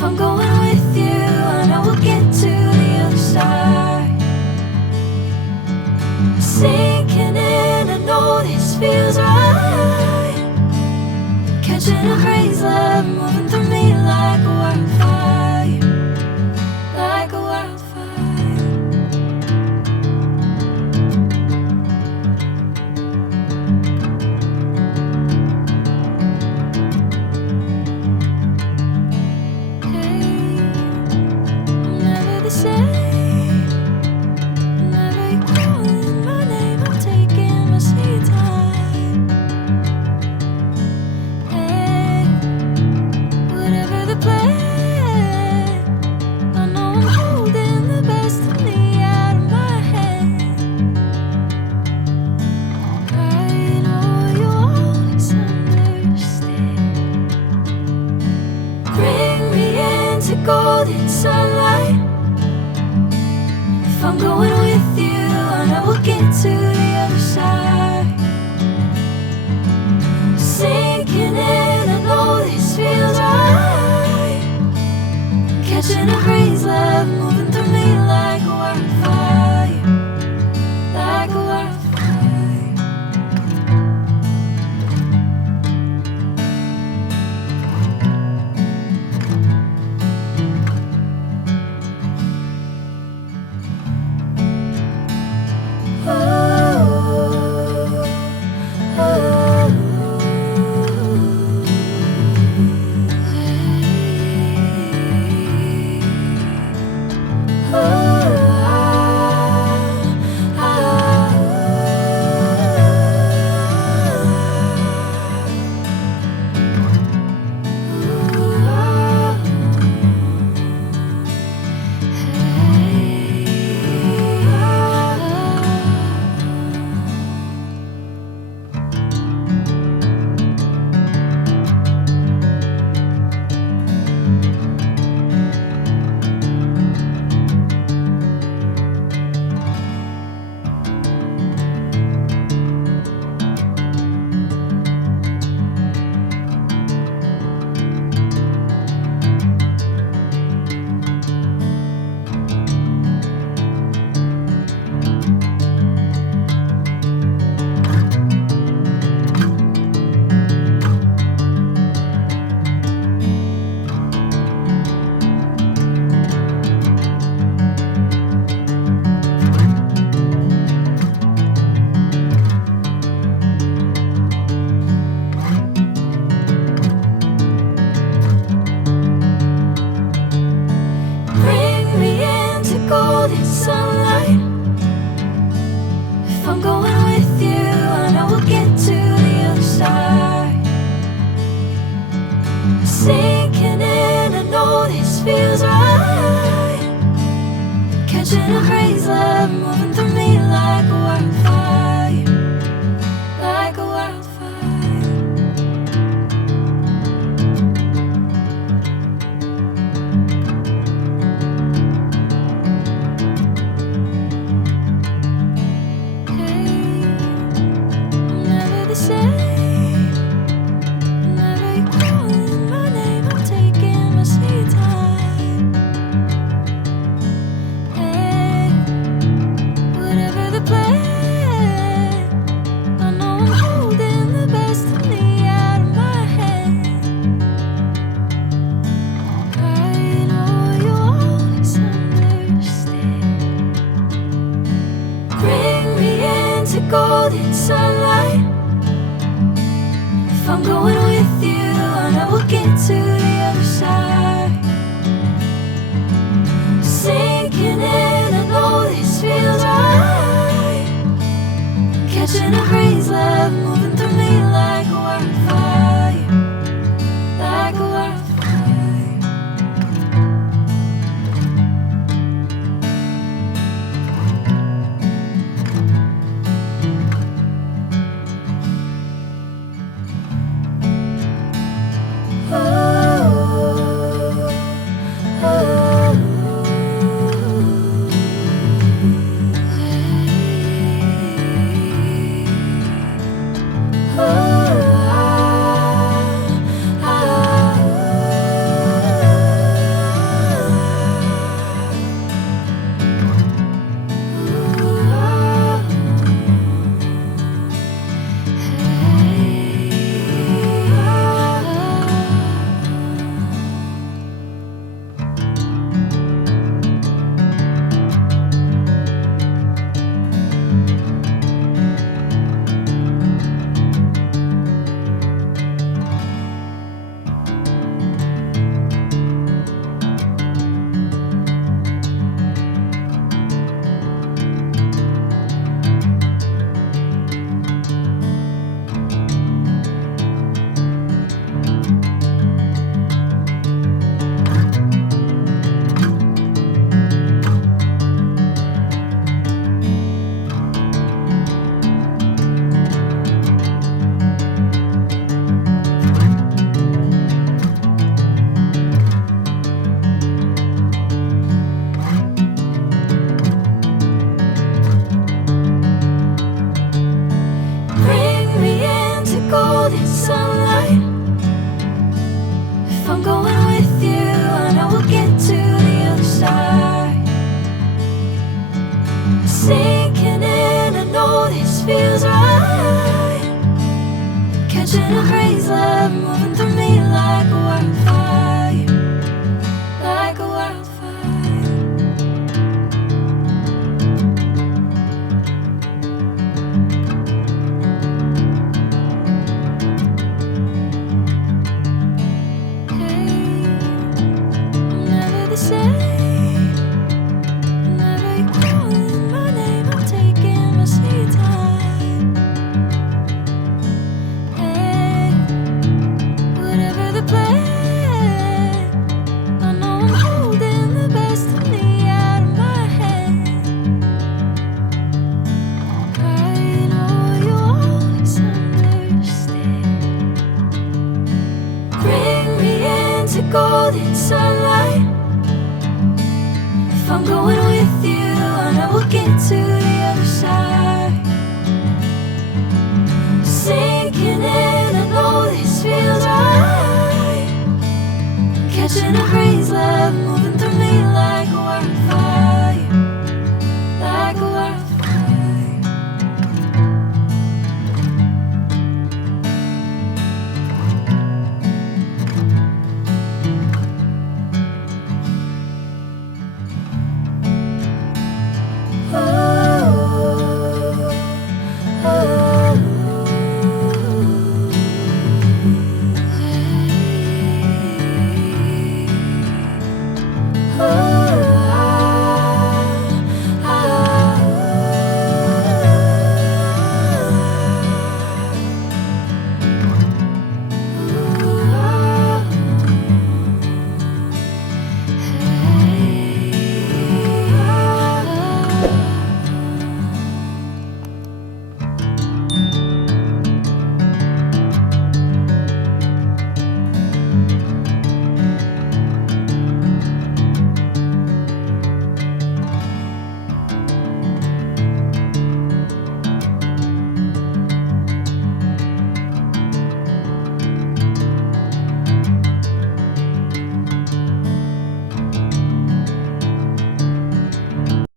If I'm going with you, I know we'll get to the other side. Sinking in, I know this feels right. Catching a crazy love, moving through me like a wildfire, like a wildfire. Golden sunlight. If I'm going with you, I know we'll get to the other side. Sinking in, I know this feels right. Catching a crazy love, moving through me like a wildfire, like a wildfire. Catching a breeze, love moving through me like a wildfire, like a wildfire. Hey, I'm never the same. Whenever you're calling my name, I'm taking my sweet time. Hey, whatever the plan, I know I'm holding the best of me out of my hand. I know you always understand. Bring me into golden sunlight. If I'm going with you, I know we'll get to the other side. Sinking in, I know this feels right. Catching a breeze, love moving through me like a wildfire, like a wildfire.